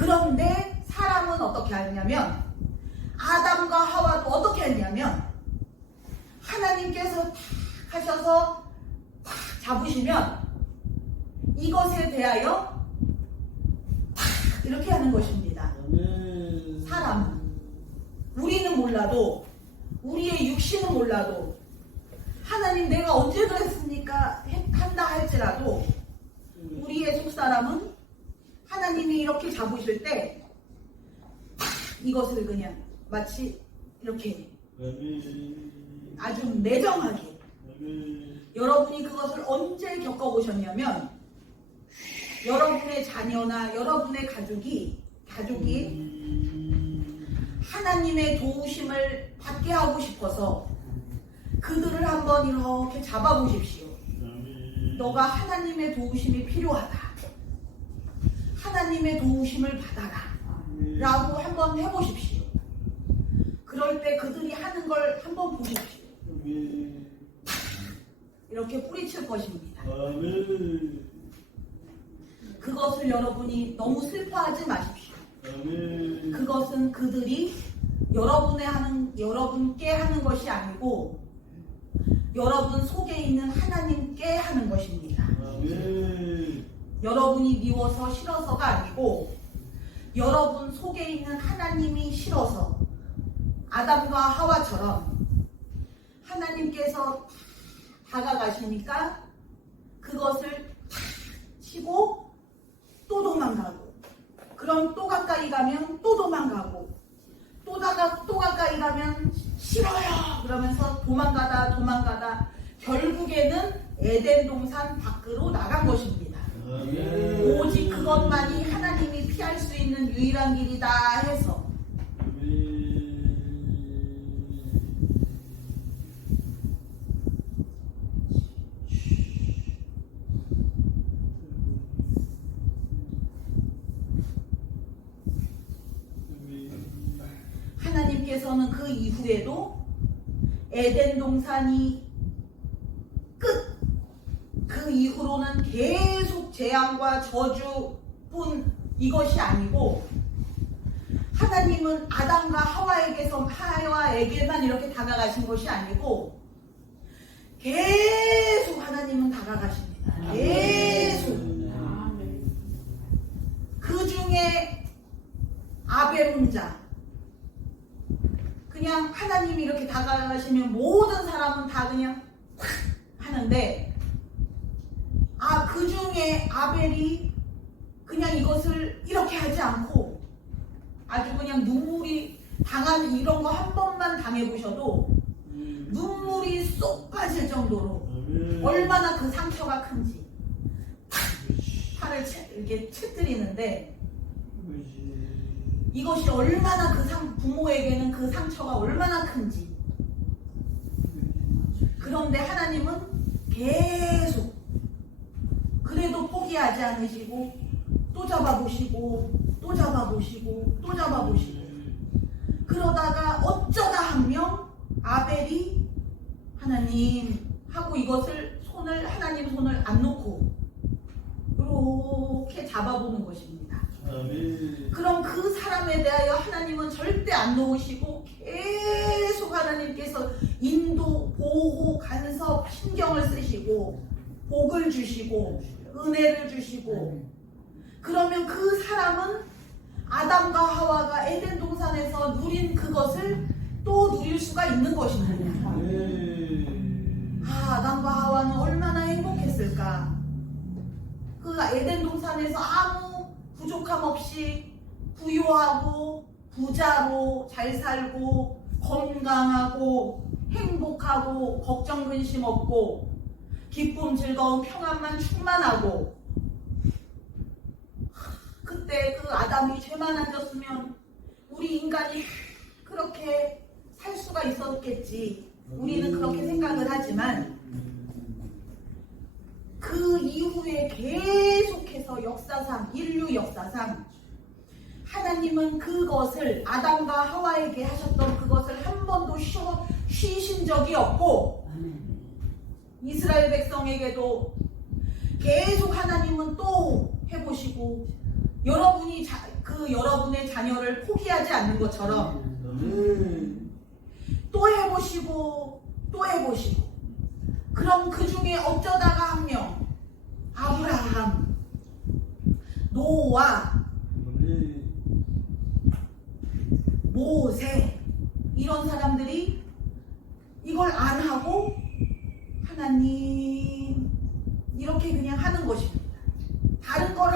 그런데 사람은 어떻게 하냐면, 아담과 하와도 어떻게 했냐면, 하나님께서 탁 하셔서 탁 잡으시면 이것에 대하여 탁 이렇게 하는 것입니다. 사람은. 우리는 몰라도, 우리의 육신은 몰라도, 하나님 내가 언제 그랬습니까? 한다 할지라도 우리의 속사람은 하나님이 이렇게 잡으실 때 탁 이것을 그냥 마치 이렇게 아주 매정하게. 여러분이 그것을 언제 겪어보셨냐면, 여러분의 자녀나 여러분의 가족이 하나님의 도우심을 받게 하고 싶어서 그들을 한번 이렇게 잡아보십시오. 너가 하나님의 도우심이 필요하다. 하나님의 도우심을 받아라. 라고 한번 해보십시오. 그럴 때 그들이 하는 걸 한번 보십시오. 이렇게 뿌리칠 것입니다. 그것을 여러분이 너무 슬퍼하지 마십시오. 그것은 그들이 여러분께 하는 것이 아니고 여러분 속에 있는 하나님께 하는 것입니다. 여러분이 미워서 싫어서가 아니고 여러분 속에 있는 하나님이 싫어서, 아담과 하와처럼 하나님께서 다가가시니까 그것을 치고 또 도망가고, 그럼 또 가까이 가면 또 도망가고, 또 가까이 가면 싫어요 그러면서 도망가다 결국에는 에덴 동산 밖으로 나간 것입니다. 오직 그것만이 하나님이 피할 수 있는 유일한 길이다 해서. 하나님께서는 그 이후에도 에덴 동산이 끝, 그 이후로는 계속 재앙과 저주뿐 이것이 아니고, 하나님은 아담과 하와에게만 이렇게 다가가신 것이 아니고 계속 하나님은 다가가십니다. 계속. 그 중에 아벨 혼자 그냥 하나님이 이렇게 다가가시면 모든 사람은 다 그냥 확 하는데, 그 중에 아벨이 그냥 이것을 이렇게 하지 않고 아주 그냥 눈물이 당한 이런 거 한 번만 당해보셔도 눈물이 쏙 빠질 정도로 얼마나 그 상처가 큰지 팔을 이렇게 채뜨리는데, 이것이 얼마나 부모에게는 그 상처가 얼마나 큰지. 그런데 하나님은 계속 그래도 포기하지 않으시고 또 잡아보시고 또 잡아보시고 또 잡아보시고, 그러다가 어쩌다 한 명 아벨이 하나님 하고 이것을 하나님 손을 안 놓고 이렇게 잡아보는 것입니다. 그럼 그 사람에 대하여 하나님은 절대 안 놓으시고 계속 하나님께서 인도, 보호, 간섭, 신경을 쓰시고 복을 주시고 은혜를 주시고, 그러면 그 사람은 아담과 하와가 에덴 동산에서 누린 그것을 또 누릴 수가 있는 것입니다. 아담과 하와는 얼마나 행복했을까. 그 에덴 동산에서 아무 부족함 없이 부유하고 부자로 잘 살고 건강하고 행복하고 걱정 근심 없고 기쁨 즐거움 평안만 충만하고, 그때 그 아담이 죄만 안 졌으면 우리 인간이 그렇게 살 수가 있었겠지. 우리는 그렇게 생각을 하지만 그 이후에 계속해서 역사상, 인류 역사상 하나님은 그것을 아담과 하와에게 하셨던 그것을 한 번도 쉬신 적이 없고, 이스라엘 백성에게도 계속 하나님은 또 해보시고, 여러분이 그 여러분의 자녀를 포기하지 않는 것처럼 또 해보시고 또 해보시고, 그럼 그 중에 어쩌다가 한 명, 아브라함, 노아, 모세, 이런 사람들이 이걸 안 하고 하나님 이렇게 그냥 하는 것입니다. 다른 걸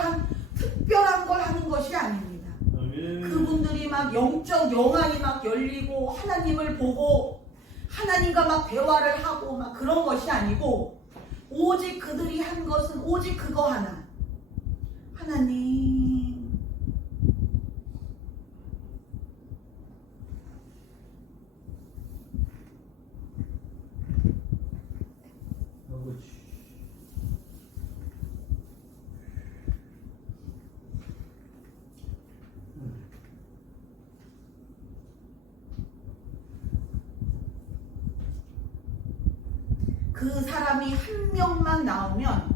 특별한 걸 하는 것이 아닙니다. 그분들이 막 영적 영안이 막 열리고 하나님을 보고 하나님과 막 대화를 하고 막 그런 것이 아니고, 오직 그들이 한 것은 오직 그거 하나, 하나님 그 사람이 한 명만 나오면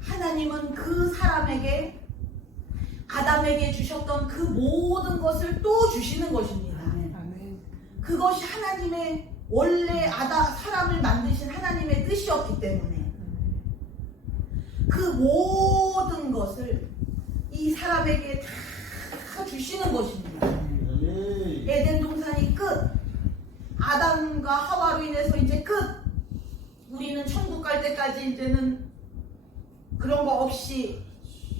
하나님은 그 사람에게, 아담에게 주셨던 그 모든 것을 또 주시는 것입니다. 그것이 하나님의 원래 사람을 만드신 하나님의 뜻이었기 때문에 그 모든 것을 이 사람에게 다 주시는 것입니다. 에덴 동산이 끝, 아담과 하와로 인해서 이제 끝. 우리는 천국 갈 때까지 이제는 그런 거 없이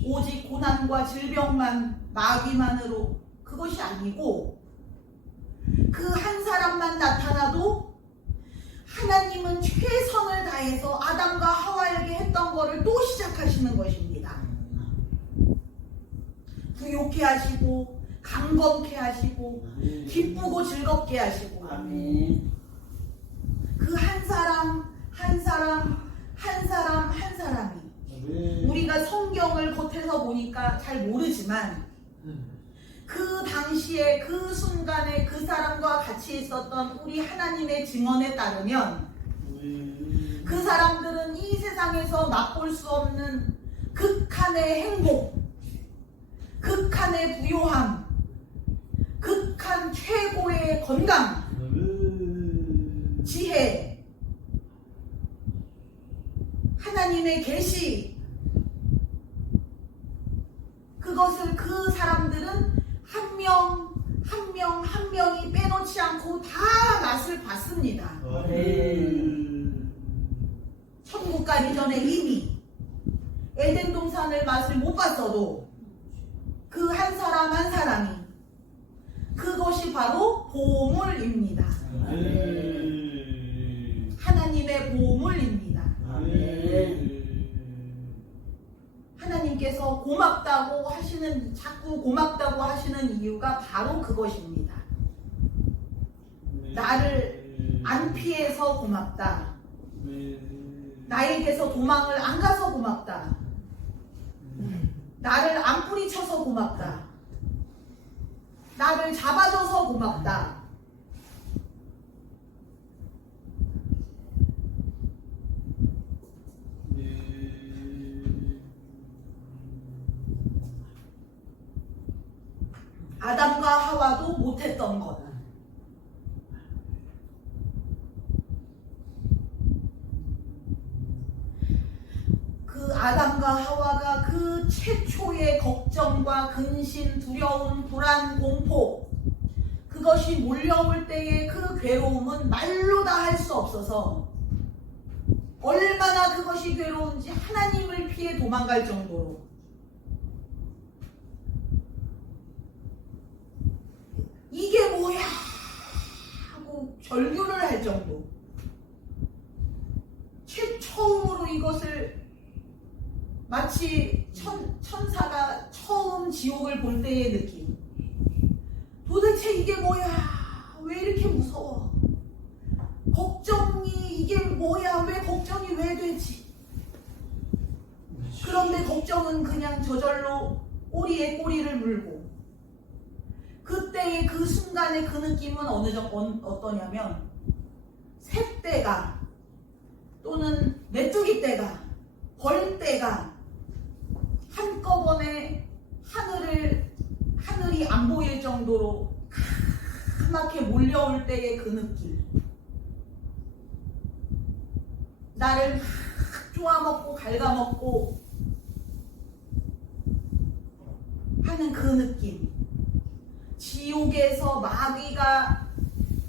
오직 고난과 질병만, 마귀만으로, 그것이 아니고 그 한 사람만 나타나도 하나님은 최선을 다해서 아담과 하와에게 했던 거를 또 시작하시는 것입니다. 부욕해 하시고 강건케 하시고 기쁘고 즐겁게 하시고, 그 한 사람 한 사람이 우리가 성경을 겉에서 보니까 잘 모르지만 그 당시에 그 순간에 그 사람과 같이 있었던 우리 하나님의 증언에 따르면 그 사람들은 이 세상에서 맛볼 수 없는 극한의 행복, 극한의 부요함, 극한 최고의 건강, 지혜, 하나님의 계시, 그것을 그 사람들은 한 명이 빼놓지 않고 다 맛을 봤습니다. 천국 가기 전에 이미 에덴 동산을 맛을 못 봤어도 그 한 사람 한 사람이, 그것이 바로 보물입니다. 하나님의 보물입니다. 하나님께서 고맙다고 하시는, 자꾸 고맙다고 하시는 이유가 바로 그것입니다. 나를 안 피해서 고맙다. 나에게서 도망을 안 가서 고맙다. 나를 안 뿌리쳐서 고맙다. 나를 잡아줘서 고맙다. 아담과 하와도 못했던 것, 그 아담과 하와가 그 최초의 걱정과 근심, 두려움, 불안, 공포, 그것이 몰려올 때의 그 괴로움은 말로 다 할 수 없어서 얼마나 그것이 괴로운지 하나님을 피해 도망갈 정도로, 이게 뭐야 하고 절규를 할 정도, 최초음으로 이것을 마치 천사가 처음 지옥을 볼 때의 느낌, 도대체 이게 뭐야, 왜 이렇게 무서워, 걱정이 이게 뭐야, 왜 걱정이 왜 되지. 그런데 걱정은 그냥 저절로 꼬리에 꼬리를 물고, 그때의 그 순간의 그 느낌은 어떠냐면, 새떼가 또는 메뚜기떼가, 벌떼가 한꺼번에 하늘을 정도로 까맣게 몰려올 때의 그 느낌, 나를 막 쪼아먹고 갉아먹고 하는 그 느낌, 지옥에서 마귀가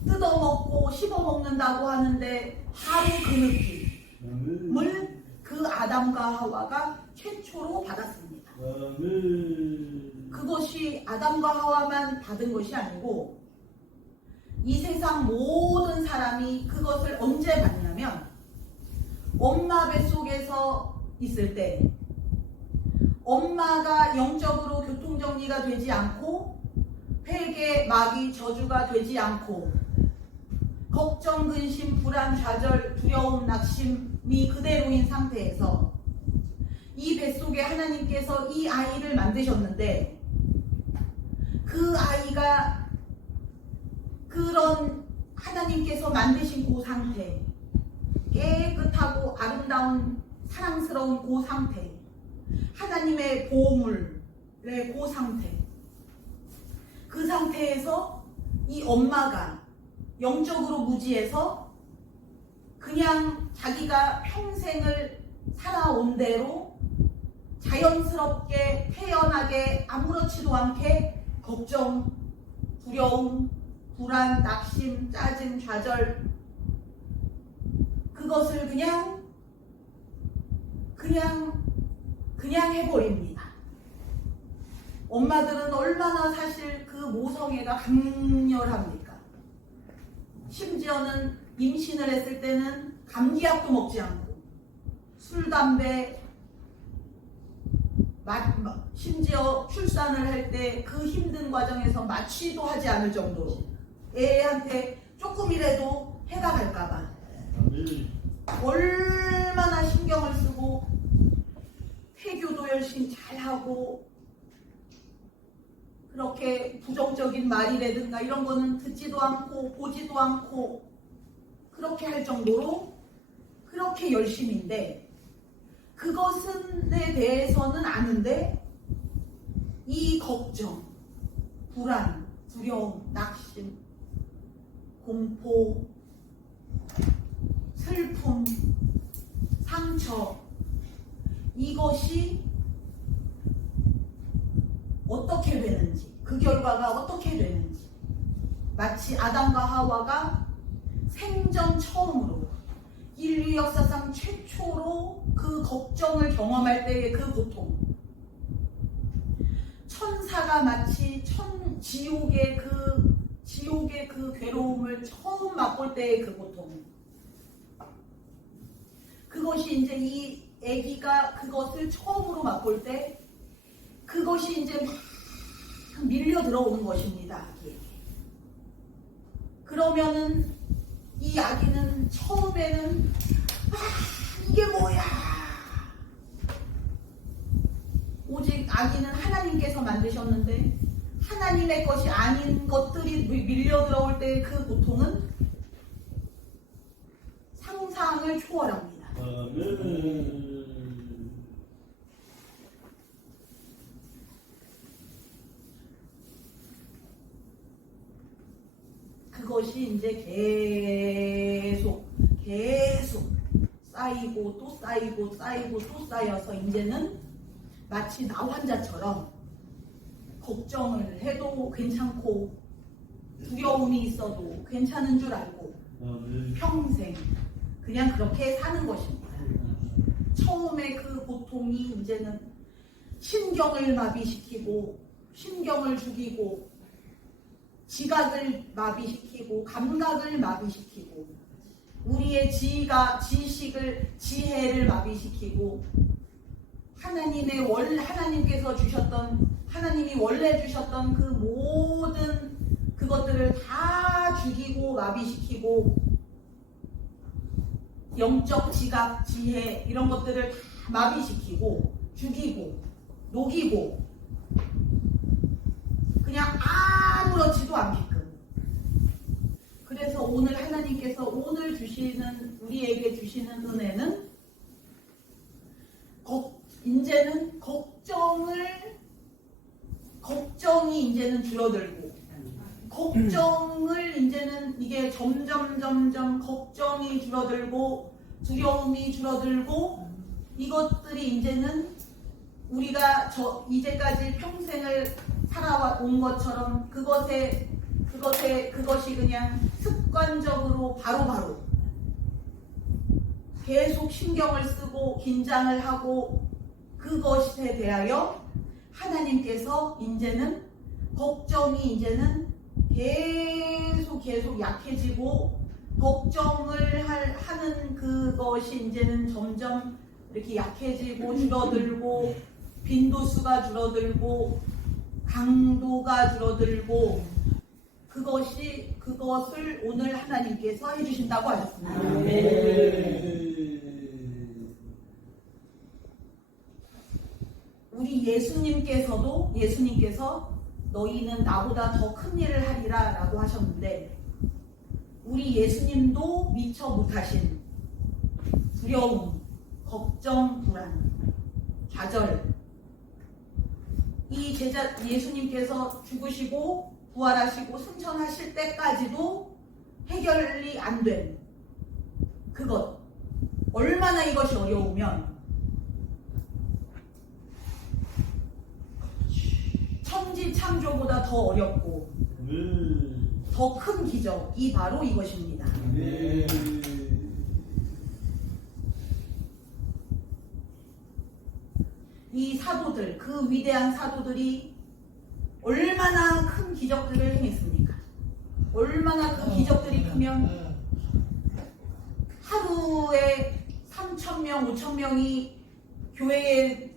뜯어먹고 씹어먹는다고 하는데 바로 그 느낌을 그 아담과 하와가 최초로 받았습니다. 그것이 아담과 하와만 받은 것이 아니고 이 세상 모든 사람이 그것을 언제 받냐면 엄마 뱃속에서 있을 때, 엄마가 영적으로 교통정리가 되지 않고 회개, 마귀, 저주가 되지 않고 걱정, 근심, 불안, 좌절, 두려움, 낙심이 그대로인 상태에서 이 뱃속에 하나님께서 이 아이를 만드셨는데 그 아이가 그런 하나님께서 만드신 그 상태, 깨끗하고 아름다운 사랑스러운 그 상태, 하나님의 보물의 그 상태, 그 상태에서 이 엄마가 영적으로 무지해서 그냥 자기가 평생을 살아온 대로 자연스럽게 태연하게 아무렇지도 않게 걱정, 두려움, 불안, 낙심, 짜증, 좌절, 그것을 그냥 해버립니다. 엄마들은 얼마나 사실 그 모성애가 강렬합니까? 심지어는 임신을 했을 때는 감기약도 먹지 않고 술, 담배, 심지어 출산을 할 때 그 힘든 과정에서 마취도 하지 않을 정도로 애한테 조금이라도 해가 갈까봐 얼마나 신경을 쓰고 태교도 열심히 잘하고 그렇게 부정적인 말이라든가 이런 거는 듣지도 않고 보지도 않고 그렇게 할 정도로 그렇게 열심인데 그것에 대해서는 아는데 이 걱정, 불안, 두려움, 낙심, 공포, 슬픔, 상처, 이것이 어떻게 되는지, 그 결과가 어떻게 되는지, 마치 아담과 하와가 생전 처음으로 인류 역사상 최초로 그 걱정을 경험할 때의 그 고통, 천사가 마치 지옥의 그 괴로움을 처음 맛볼 때의 그 고통, 그것이 이제 이 아기가 그것을 처음으로 맛볼 때 그것이 이제 막 밀려 들어오는 것입니다. 아기에게. 그러면은 이 아기는 처음에는 이게 뭐야? 오직 아기는 하나님께서 만드셨는데 하나님의 것이 아닌 것들이 밀려 들어올 때의 그 고통은 상상을 초월합니다. 그것이 이제 계속 쌓이고 또 쌓이고 또 쌓여서 이제는 마치 나 환자처럼 걱정을 해도 괜찮고 두려움이 있어도 괜찮은 줄 알고 평생 그냥 그렇게 사는 것입니다. 처음에 그 고통이 이제는 신경을 마비시키고 신경을 죽이고 지각을 마비시키고 감각을 마비시키고 우리의 지식을 지혜를 마비시키고 하나님께서 주셨던 하나님이 원래 주셨던 그 모든 그것들을 다 죽이고 마비시키고 영적 지각, 지혜 이런 것들을 다 마비시키고 죽이고 녹이고 그냥 아무렇지도 않게끔. 그래서 오늘 하나님께서 오늘 우리에게 주시는 은혜는 이제는 걱정이 이제는 줄어들고 걱정을 이제는 이게 점점 걱정이 줄어들고 두려움이 줄어들고 이것들이 이제는 우리가 이제까지 평생을 살아온 것처럼 그것이 그냥 습관적으로 바로바로 계속 신경을 쓰고 긴장을 하고 그것에 대하여 하나님께서 이제는 걱정이 이제는 계속 약해지고 걱정을 하는 그것이 이제는 점점 이렇게 약해지고 줄어들고 빈도수가 줄어들고 강도가 줄어들고 그것을 오늘 하나님께서 해주신다고 하셨습니다. 우리 예수님께서 너희는 나보다 더 큰 일을 하리라 라고 하셨는데 우리 예수님도 미처 못하신 두려움, 걱정, 불안, 좌절 이 예수님께서 죽으시고 부활하시고 승천하실 때까지도 해결이 안 된 그것 얼마나 이것이 어려우면 천지 창조보다 더 어렵고 더 큰 기적이 바로 이것입니다. 이 사도들, 그 위대한 사도들이 얼마나 큰 기적들을 행했습니까? 얼마나 그 기적들이 크면 하루에 3,000명, 5,000명이 교회에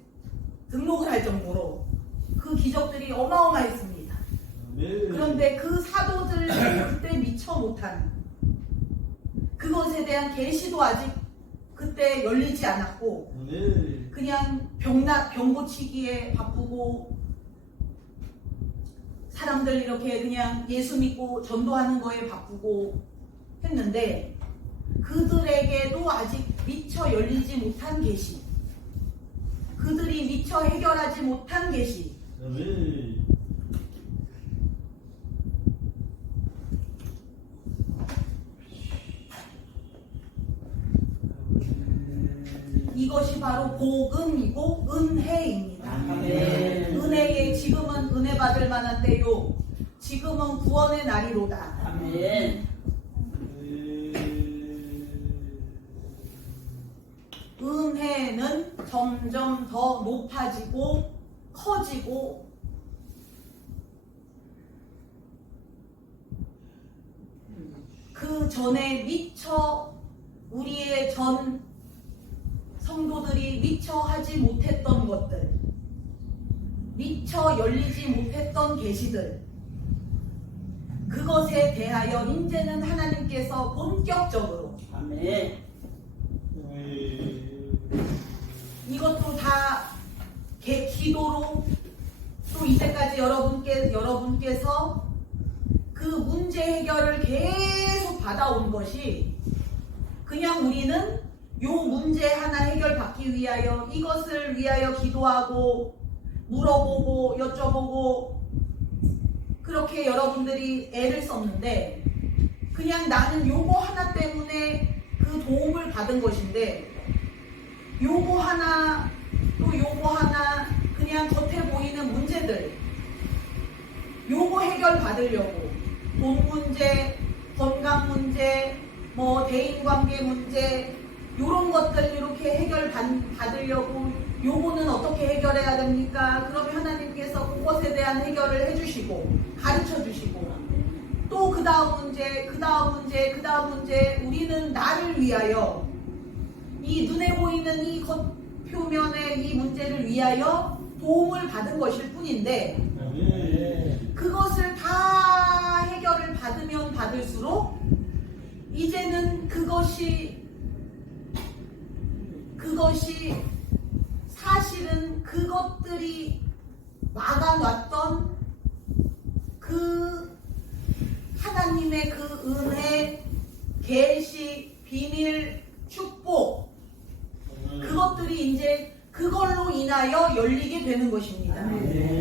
등록을 할 정도로 그 기적들이 어마어마했습니다. 그런데 그 사도들 그때 미처 못한 그것에 대한 계시도 아직 그때 열리지 않았고 그냥 병 고치기에 바쁘고 사람들 이렇게 그냥 예수 믿고 전도하는 거에 바쁘고 했는데 그들에게도 아직 미처 열리지 못한 계시 그들이 미처 해결하지 못한 계시 이것이 바로 복음이고 은혜입니다. 은혜에 지금은 은혜 받을 만한 때요. 지금은 구원의 날이로다. 아멘. 은혜는 점점 더 높아지고 커지고 그 전에 미처 우리의 전 성도들이 미처 하지 못했던 것들 미처 열리지 못했던 계시들 그것에 대하여 이제는 하나님께서 본격적으로 아멘. 이것도 다 기도로 또 이제까지 여러분께서 그 문제 해결을 계속 받아온 것이 그냥 우리는 요 문제 하나 해결받기 위하여 이것을 위하여 기도하고 물어보고 여쭤보고 그렇게 여러분들이 애를 썼는데 그냥 나는 요거 하나 때문에 그 도움을 받은 것인데 요거 하나 또 요거 하나 그냥 겉에 보이는 문제들 요거 해결받으려고 돈 문제, 건강 문제, 뭐 대인관계 문제 요런 것들 이렇게 해결받으려고 요거는 어떻게 해결해야 됩니까? 그러면 하나님께서 그것에 대한 해결을 해주시고 가르쳐주시고 또 그 다음 문제 우리는 나를 위하여 이 눈에 보이는 이 겉표면의 이 문제를 위하여 도움을 받은 것일 뿐인데 그것을 다 해결을 받으면 받을수록 이제는 그것이 사실은 그것들이 막아놨던 그 하나님의 그 은혜, 계시, 비밀, 축복 그것들이 이제 그걸로 인하여 열리게 되는 것입니다.